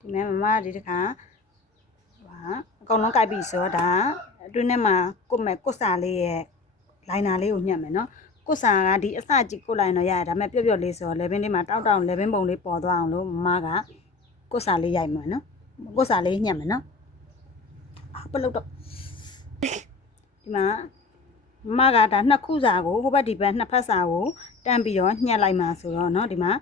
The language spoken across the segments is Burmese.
ဒီမဲ့မမဒီတခါဟာအကောင်လုံးကြိုက်ပြီဆိုတော့ဒါအတွင်းထဲမှာကိုမဲ့ကုတ်စာလေးရဲ့လိုင်နာလေးကိုညှက်မယ်နော်ကုတ်စာကဒီအစကြည့်ကုတ်လိုက်တော့ရတယ်ဒါမဲ့ပြုတ်ပြုတ်လေးဆိုတော့လေဘင်းလေးမှာတောက်တောက်လေဘင်းပုံလေးပေါ်သွားအောင်လို့မမကကုတ်စာလေးရိုက်မှာနော်ကုတ်စာလေးညှက်မယ်နော်ပလုတ်တော့ဒီမှာမကဒါနှစ်ခုစာကိုဟိုဘက်ဒီဘက်နှစ်ဖက်စာကိုတန်းပြီးတော့ညှက်လိုက်မှာဆိုတော့เนาะဒီမှာ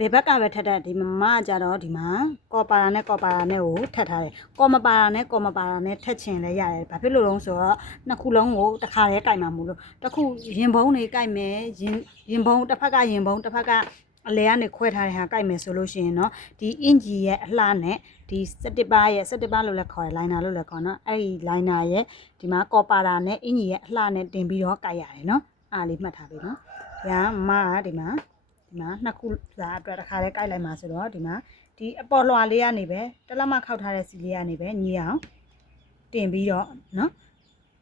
ဘယ်ဘက်ကပဲထက်တဲ့ဒီမကြတော့ဒီမှာကော်ပါရာနဲ့ကော်ပါရာနဲ့ကိုထက်ထားတယ်ကော်မပါရာနဲ့ကော်မပါရာနဲ့ထက်ချင်လဲရတယ်ဘာဖြစ်လို့လဲဆိုတော့နှစ်ခုလုံးကိုတစ်ခါတည်းကြိုက်မှာမို့လို့တစ်ခုရင်ဘုံတွေကြိုက်မယ်ရင်ဘုံတစ်ဖက်ကရင်ဘုံတစ်ဖက်ကအလဲကနေခွဲထားတဲ့ဟာကြိုက်မယ်ဆိုလို့ရှိရင်เนาะဒီအင်ဂျီရဲ့အလှနဲ့ဒီ17ပါးရဲ့17ပါးလို့လည်းခေါ်တယ်လိုင်နာလို့လည်းခေါ်เนาะအဲ့ဒီလိုင်နာရဲ့ဒီမှာကော်ပါရာနဲ့အင်ဂျီရဲ့အလှနဲ့တင်ပြီးတော့ကြိုက်ရတယ်เนาะအားလေးမှတ်ထားပြီเนาะဒါမကဒီမှာနှစ်ခုစာအတွက်တစ်ခါလေးကြိုက်လိုက်မှာဆိုတော့ဒီမှာဒီအပေါ်လွှာလေးကနေပဲတလက်မခောက်ထားတဲ့စီလေးကနေပဲညီအောင်တင်ပြီးတော့เนาะ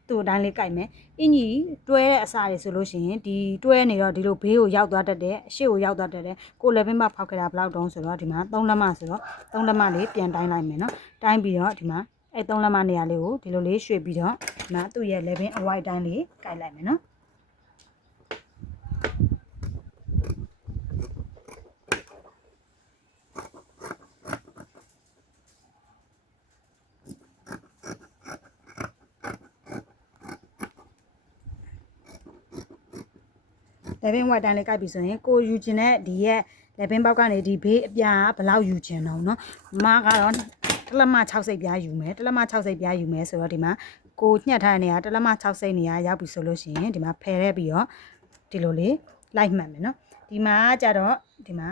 သူ့အတိုင်းလေးကြိုက်မယ်အင်ကြီးတွဲတဲ့အစာတွေဆိုလို့ရှိရင်ဒီတွဲနေတော့ဒီလိုဘေးကိုရောက်သွားတတ်တယ်အရှိကိုရောက်သွားတတ်တယ်ကိုလည်းပင်မဖောက်ခဲ့တာဘယ်လောက်တုံးဆိုတော့ဒီမှာ3လက်မဆိုတော့3လက်မလေးပြန်တိုင်းလိုက်မယ်เนาะတိုင်းပြီးတော့ဒီမှာအဲ့3လက်မနေရာလေးကိုဒီလိုလေးရွှေ့ပြီးတော့ဒီမှာသူ့ရဲ့ level အဝိုက်တိုင်းလေးကြိုက်လိုက်မယ်เนาะလေဘင်းဝက်တန်းလေးကြိုက်ပြီဆိုရင်ကိုယူချင်တဲ့ဒီရဲ့လေဘင်းပေါက်ကနေဒီဘေးအပြာဘယ်လောက်ယူချင်တော့เนาะမကတော့တလက်မ6စိတ်ပြားယူမယ်တလက်မ6စိတ်ပြားယူမယ်ဆိုတော့ဒီမှာကိုညှက်ထားတဲ့နေရာတလက်မ6စိတ်နေရာရောက်ပြီဆိုလို့ရှိရင်ဒီမှာဖယ်ရဲပြီးတော့ဒီလိုလေးလိုက်မှတ်မယ်เนาะဒီမှာကြတော့ဒီမှာ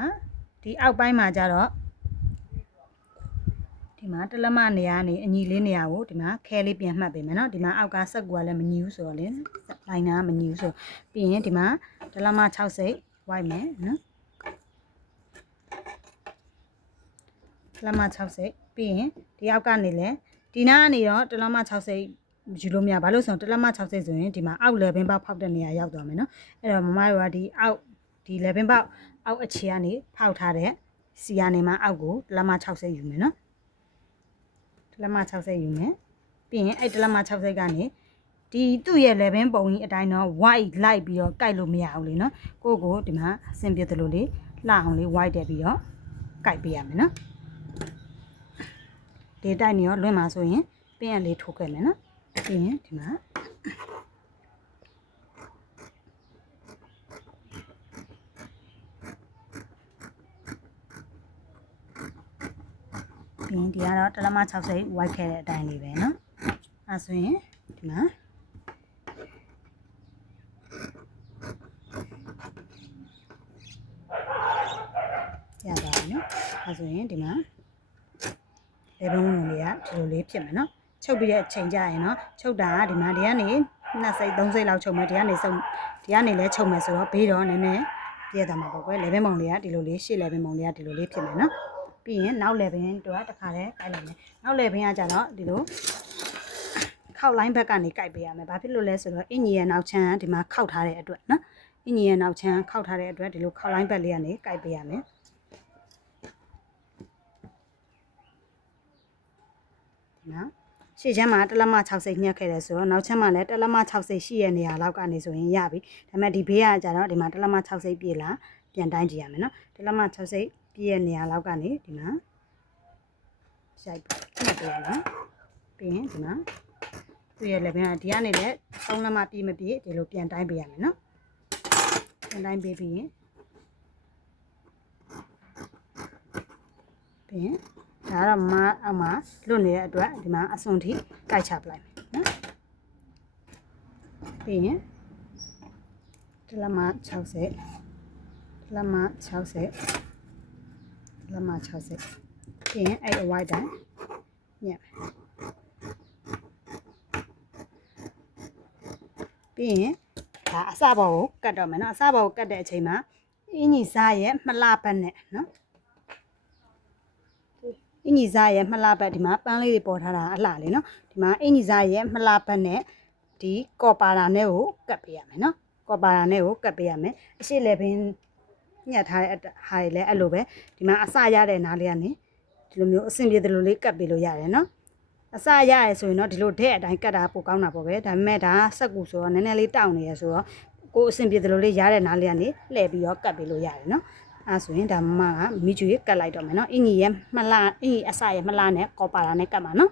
ဒီအောက်ပိုင်းမှာကြတော့ဒီမှာတလက်မနေရာနေအညီလေးနေရာကိုဒီမှာခဲလေးပြန်မှတ်ပေးမယ်เนาะဒီမှာအောက်ကဆက်ကူကလည်းမညီဘူးဆိုတော့လေလိုင်းနာမညီဘူးဆိုပြီးရင်ဒီမှာတလက်မ6စိတ်ဝိုက်မယ်เนาะတလက်မ6စိတ်ပြီးရင်ဒီအောက်ကနေလဲဒီနားကနေတော့တလက်မ6စိတ်ယူလို့မရဘာလို့ဆိုတော့တလက်မ6စိတ်ဆိုရင်ဒီမှာအောက်လေဘင်းပေါက်ဖောက်တဲ့နေရာရောက်သွားမယ်เนาะအဲ့တော့မမတို့ကဒီအောက်ဒီလေဘင်းပေါက်အောက်အခြေကနေဖောက်ထားတဲ့စီကနေမှအောက်ကိုတလက်မ6စိတ်ယူမယ်เนาะတလက်မ6စိတ်ယူမယ်ပြီးရင်အဲ့တလက်မ6စိတ်ကနေဒီသူ့ရဲ့လေဘင်းပုံကြီးအတိုင်းတော့ white လိုက်ပြီးတော့ကြိုက်လို့မရဘူးလေနော်ကိုဒီမှာအဆင်ပြေတယ်လို့လေလှအောင်လေး white တက်ပြီးတော့ကြိုက်ပေးရမယ်နော်ဒီတိုက်နေရောလွင့်မှာဆိုရင်ပင်းရလေးထိုးခဲ့မယ်နော်ပြီးရင်ဒီမှာပြီးရင်ဒီကတော့တလက်မ6စိတ် white ခဲ့တဲ့အတိုင်းလေးပဲနော်အဲဆိုရင်ဒီမှာရပါပြီနော်အဲဆိုရင်ဒီမှာလေဘုံလုံးလေးကဒီလိုလေးဖြစ်မယ်နော်ချုပ်ပြီးတဲ့အချိန်ကြရင်နော်ချုပ်တာကဒီမှာဒီကနေ2စိတ်3စိတ်လောက်ချုပ်မယ်ဒီကနေလဲချုပ်မယ်ဆိုတော့ဘေးတော့နည်းနည်းပြည့်သွားမှာပေါ့ကွယ်လေဘင်းပုံလေးကဒီလိုလေးရှေ့လေဘင်းပုံလေးကဒီလိုလေးဖြစ်မယ်နော်ပြီးရင်နောက်လေဘင်းတော့တစ်ခါတည်းကြိုက်လိုက်မယ်နောက်လေဘင်းကကြတော့ဒီလိုခောက်လိုင်းဘက်ကနေကြိုက်ပေးရမယ်ဘာဖြစ်လို့လဲဆိုတော့အင်ကြီးရဲ့နောက်ချမ်းဒီမှာခောက်ထားတဲ့အတွက်နော်အင်ကြီးရဲ့နောက်ချမ်းခောက်ထားတဲ့အတွက်ဒီလိုခောက်လိုင်းဘက်လေးကနေကြိုက်ပေးရမယ်နော်ရှေ့ချမ်းမှာတလက်မ6စိတ်ညှက်ခဲ့တယ်ဆိုတော့နောက်ချမ်းမှာလည်းတလက်မ6စိတ်ရှိရဲ့နေရာလောက်ကနေဆိုရင်ရပြီဒါပေမဲ့ဒီဘေးကကြတော့ဒီမှာတလက်မ6စိတ်ပြည့်လာပြန်တိုင်းကြည့်ရမယ်နော်တလက်မ6စိတ်ပြည့်ရဲ့နေရာလောက်ကနေဒီမှာရိုက်ညှက်ပေးရမယ်ပြီးရင်ဒီမှာသူ့ရဲ့လည်းပြန်ဒီကနေလည်း3လက်မပြည့်မပြည့်ဒီလိုပြန်တိုင်းပေးရမယ်နော်ပြန်တိုင်းပေးပြီးရင်ဒါတော့မအောက်မှာလွတ်နေတဲ့အတွက်ဒီမှာအစွန်ထိကိုက်ချပလိုက်မယ်နော်ပြီးရင်တလက်မ60တလက်မ60တလက်မ60ပြီးရင်အဲ့အဝိုက်တိုင်းညက်ပြီးရင်ဒါအစပေါ်ကိုကတ်တော့မယ်နော်အစပေါ်ကိုကတ်တဲ့အချိန်မှာအင်းကြီးစားရဲ့မလှပတ်နဲ့နော်အင်ကြီးစားရဲ့မလှပတ်ဒီမှာပန်းလေးတွေပေါ်ထားတာအလှလေးနော်ဒီမှာအင်ကြီးစားရဲ့မလှပတ်နဲ့ဒီကော်ပါရာနဲ့ကိုကတ်ပေးရမယ်နော်ကော်ပါရာနဲ့ကိုကတ်ပေးရမယ်အရှိလေဘင်းညှက်ထားတဲ့ဟာတွေလည်းအဲ့လိုပဲဒီမှာအစရတဲ့နားလေးကနေ ဒီလိုမျိုးအဆင်ပြေတယ်လို့လေးကတ်ပေးလို့ရတယ်နော်အစရရဲဆိုရင်တော့ဒီလိုတဲ့အတိုင်းကတ်တာပိုကောင်းတာပေါ့ပဲဒါပေမဲ့ဒါစက်ကူဆိုတော့နည်းနည်းလေးတောင့်နေရဆိုတော့ကိုအဆင်ပြေတယ်လို့လေးရတဲ့နားလေးကနေလှည့်ပြီးတော့ကတ်ပေးလို့ရတယ်နော်အဲဆိုရင်ဒါမမကမိကျွေးကတ်လိုက်တော့မယ်နော်အင်ကြီးရဲ့မှလာအင်ကြီးအစရဲ့မှလာနဲ့ကော်ပါတာနဲ့ကတ်မှာနော်